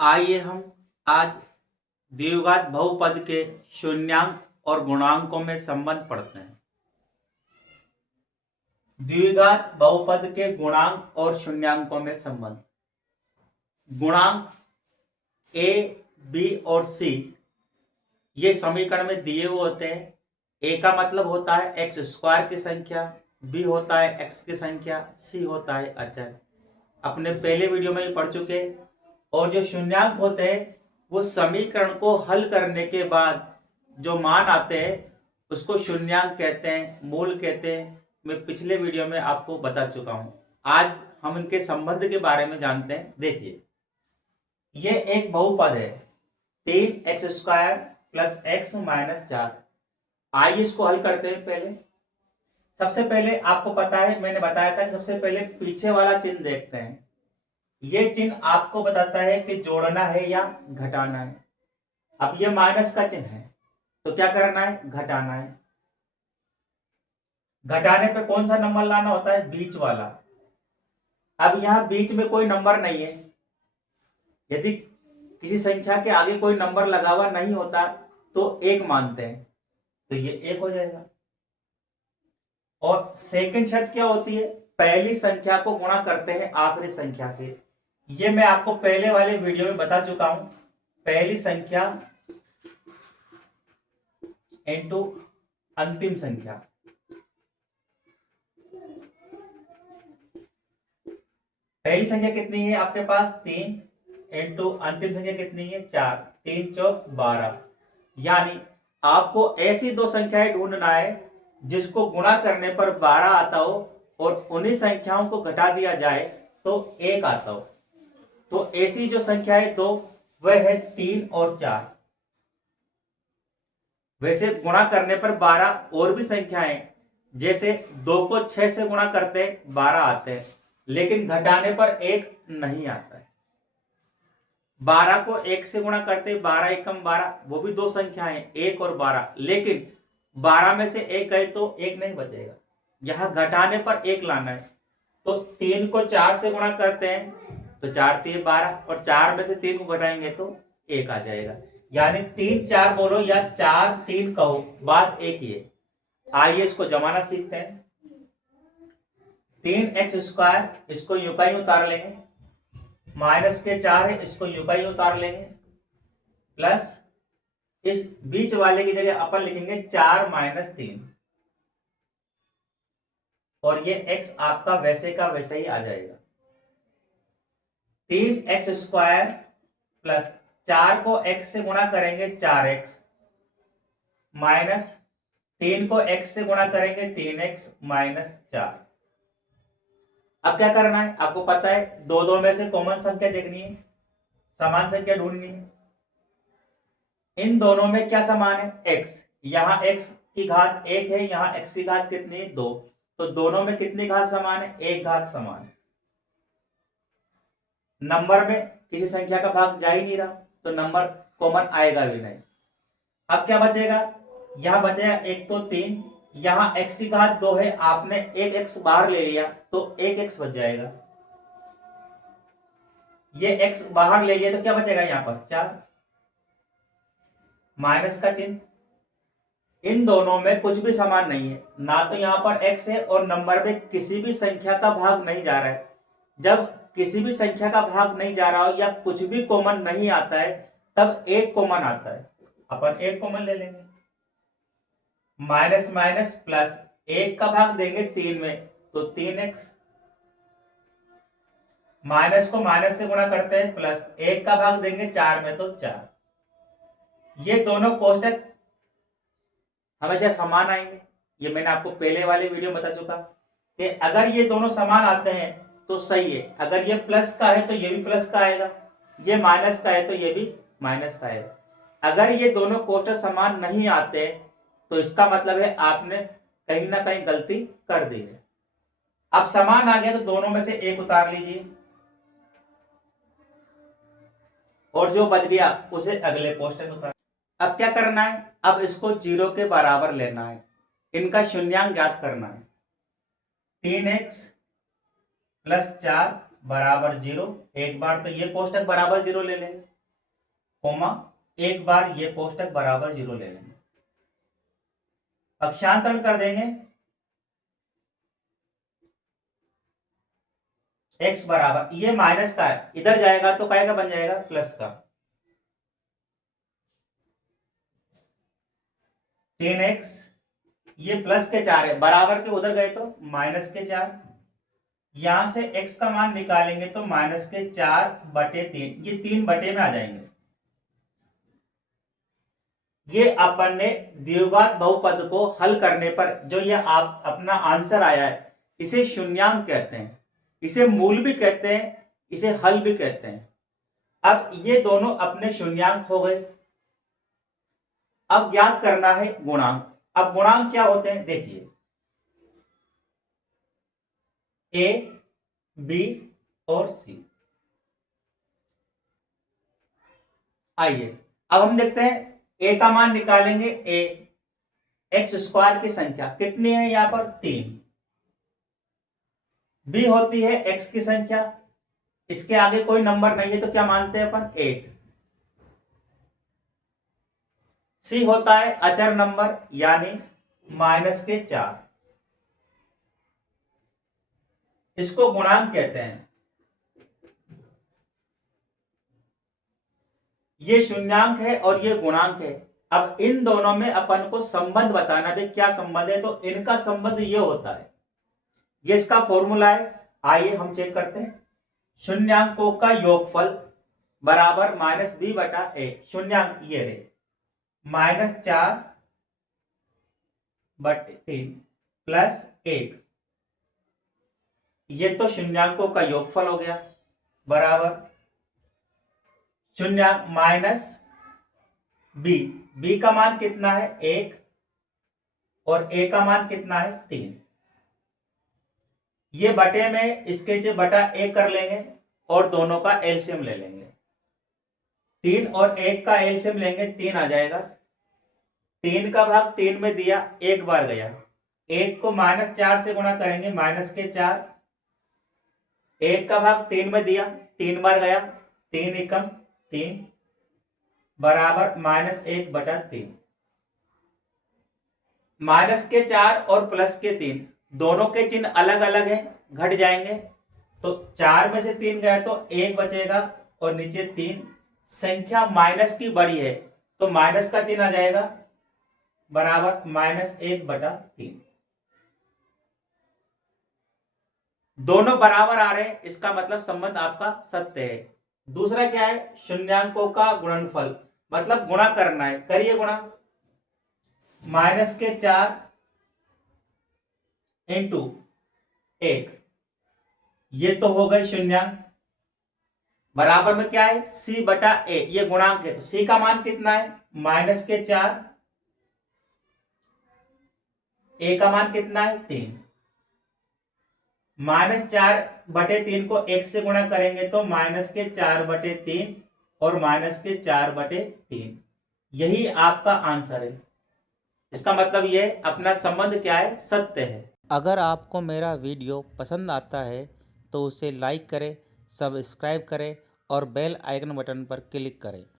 आइए हम आज द्विघात बहुपद के शून्यांक और गुणांकों में संबंध पढ़ते हैं। द्विघात बहुपद के गुणांक और शून्यांकों में संबंध। गुणांक ए, बी और सी ये समीकरण में दिए हुए होते हैं। ए का मतलब होता है एक्स स्क्वायर की संख्या, बी होता है एक्स की संख्या, सी होता है अचर। अपने पहले वीडियो में ही पढ़ चुके। और जो शून्यांक होते हैं वो समीकरण को हल करने के बाद जो मान आते हैं उसको शून्यांक कहते हैं, मूल कहते हैं। मैं पिछले वीडियो में आपको बता चुका हूं। आज हम इनके संबंध के बारे में जानते हैं। देखिए, ये एक बहुपद है 3x² प्लस x माइनस 4। आइए इसको हल करते हैं। पहले सबसे पहले आपको पता है, मैंने बताया था कि सबसे पहले पीछे वाला चिन्ह देखते हैं। ये चिन्ह आपको बताता है कि जोड़ना है या घटाना है। अब ये माइनस का चिन्ह है तो क्या करना है, घटाना है। घटाने पे कौन सा नंबर लाना होता है, बीच वाला। अब यहां बीच में कोई नंबर नहीं है। यदि किसी संख्या के आगे कोई नंबर लगा हुआ नहीं होता तो एक मानते हैं, तो ये एक हो जाएगा। और सेकंड शर्त क्या होती है, पहली संख्या को गुणा करते हैं आखिरी संख्या से। ये मैं आपको पहले वाले वीडियो में बता चुका हूं। पहली संख्या इनटू अंतिम संख्या। पहली संख्या कितनी है आपके पास, 3 इनटू अंतिम संख्या कितनी है, 4। 3 चौक 12। यानी आपको ऐसी दो संख्याएं ढूंढना है जिसको गुणा करने पर 12 आता हो और उन्हीं संख्याओं को घटा दिया जाए तो 1 आता हो। तो ऐसी जो संख्या है दो, वह है 3 और 4। वैसे गुणा करने पर 12 और भी संख्याएं, जैसे 2 को 6 से गुणा करते 12 आते हैं, लेकिन घटाने पर 1 नहीं आता है। 12 को 1 से गुणा करते 12 एकम 12, वो भी दो संख्याएं 1 और 12, लेकिन 12 में से 1 गए तो 1 नहीं बचेगा। यहां घटाने पर 1 लाना है। तो 3 को 4 से गुणा करते हैं तो 4 3 12, और 4 में से 3 को घटाएंगे तो 1 आ जाएगा। यानी 3 4 बोलो या 4 3 कहो, बात एक ही है। आइए इसको जमाना सीखते हैं। 3x², इसको यूं का ही उतार लेंगे। माइनस के 4 है, इसको यूं का ही उतार लेंगे। प्लस इस बीच वाले की जगह अपन लिखेंगे 4 माइनस 3, और ये x आपका वैसे का वैसे ही आ जाएगा। 3x² प्लस 4 को x से गुणा करेंगे 4x, माइनस 3 को x से गुणा करेंगे 3x माइनस 4। अब क्या करना है, आपको पता है दो दो में से कॉमन संख्या देखनी है, समान संख्या ढूंढनी है। इन दोनों में क्या समान है, x। यहां x की घात 1 है, यहां x की घात कितनी है, 2। तो दोनों में कितनी घात समान है, 1 घात समान है। नंबर में किसी संख्या का भाग जा ही नहीं रहा तो नंबर कॉमन आएगा भी नहीं। अब क्या बचेगा, यहां बचेगा एक तो 3, यहां x की घात 2 है, आपने एक x बाहर ले लिया तो एक x बच जाएगा। ये x बाहर ले लिया तो क्या बचेगा, यहां पर 4, माइनस का चिन्ह। इन दोनों में कुछ भी समान नहीं है, ना तो यहां पर x है और नंबर में किसी भी संख्या का भाग नहीं जा रहा है। जब किसी भी संख्या का भाग नहीं जा रहा हो या कुछ भी कॉमन नहीं आता है तब एक कॉमन आता है, अपन एक कॉमन ले लेंगे। माइनस माइनस प्लस, 1 का भाग देंगे 3 में तो 3x, माइनस को माइनस से गुणा करते हैं, प्लस 1 का भाग देंगे 4 में तो 4। ये दोनों कोष्टक हमेशा समान आएंगे। ये मैंने आपको पहले वाले वीडियो में बता चुका कि अगर ये दोनों समान आते हैं तो सही है, अगर ये प्लस का है तो ये भी प्लस का आएगा, ये माइनस का है तो ये भी माइनस का आएगा। अगर ये दोनों कोष्टक समान नहीं आते तो इसका मतलब है आपने कहीं ना कहीं गलती कर दी है। अब समान आ गया तो दोनों में से एक उतार लीजिए और जो बच गया उसे अगले कोष्टक में उतार। अब क्या करना है, अब इसको 0 के बराबर लेना है, इनका शून्यांक ज्ञात करना है। 3x प्लस 4 बराबर 0, एक बार तो ये कोष्टक बराबर 0 ले लेंगे, कोमा एक बार ये कोष्टक बराबर 0 ले लेंगे, पक्षांतरण कर देंगे, x बराबर, ये माइनस का है, इधर जाएगा तो क्या का बन जाएगा, प्लस का, 3x, ये प्लस के 4 है, बराबर के उधर गए तो माइनस के 4, यहां से x का मान निकालेंगे तो माइनस के 4/3, ये 3 बटे में आ जाएंगे। ये अपन ने द्विघात बहुपद को हल करने पर जो ये आप अपना आंसर आया है, इसे शून्यांक कहते हैं, इसे मूल भी कहते हैं, इसे हल भी कहते हैं। अब ये दोनों अपने शून्यांक हो गए। अब ज्ञात करना है गुणांक। अब गुणांक क्या होते हैं देखिए, ए, बी और सी। आइए अब हम देखते हैं, ए का मान निकालेंगे, ए एक्स स्क्वायर की संख्या कितनी है यहां पर, 3। बी होती है एक्स की संख्या, इसके आगे कोई नंबर नहीं है तो क्या मानते हैं अपन, 8। सी होता है अचर नंबर यानी माइनस के 4, इसको गुणांक कहते हैं। ये शून्यांक है और ये गुणांक है। अब इन दोनों में अपन को संबंध बताना है, क्या संबंध है, तो इनका संबंध ये होता है, ये इसका फॉर्मूला है। आइए हम चेक करते हैं, शून्यांकों का योगफल बराबर माइनस बी बटा ए, शून्यांक ये रे, -4/3 प्लस 1, ये तो शून्यांकों का योगफल हो गया, बराबर शून्यांक माइनस बी, बी का मान कितना है 1 और ए का मान कितना है 3, ये बटे में इसके जो बटा 1 कर लेंगे और दोनों का एलसीएम ले लेंगे, 3 और 1 का एलसीएम लेंगे, 3 आ जाएगा, 3 का भाग 3 में दिया, एक बार गया, 1 को -4 से गुणा करेंगे, माइनस के 4, 1 का भाग 3 में दिया, 3 बार गया, 3 एकम 3 बराबर -1/3। माइनस के 4 और प्लस के 3 दोनों के चिन्ह अलग अलग हैं, घट जाएंगे, तो 4 में से 3 गया तो 1 बचेगा और नीचे 3, संख्या माइनस की बड़ी है तो माइनस का चिन्ह आ जाएगा, बराबर -1/3। दोनों बराबर आ रहे हैं, इसका मतलब संबंध आपका सत्य है। दूसरा क्या है, शून्यांकों का गुणनफल, मतलब गुणा करना है, करिए गुणा, -4 इंटू 1, ये तो हो गए शून्यांक, बराबर में क्या है c बटा a, ये गुणांक है, तो c का मान कितना है -4, a का मान कितना है 3, -4/3 को 1 से गुणा करेंगे तो -4/3 और -4/3, यही आपका आंसर है। इसका मतलब ये अपना संबंध क्या है, सत्य है। अगर आपको मेरा वीडियो पसंद आता है तो उसे लाइक करें, सब्सक्राइब करें और बेल आइकन बटन पर क्लिक करें।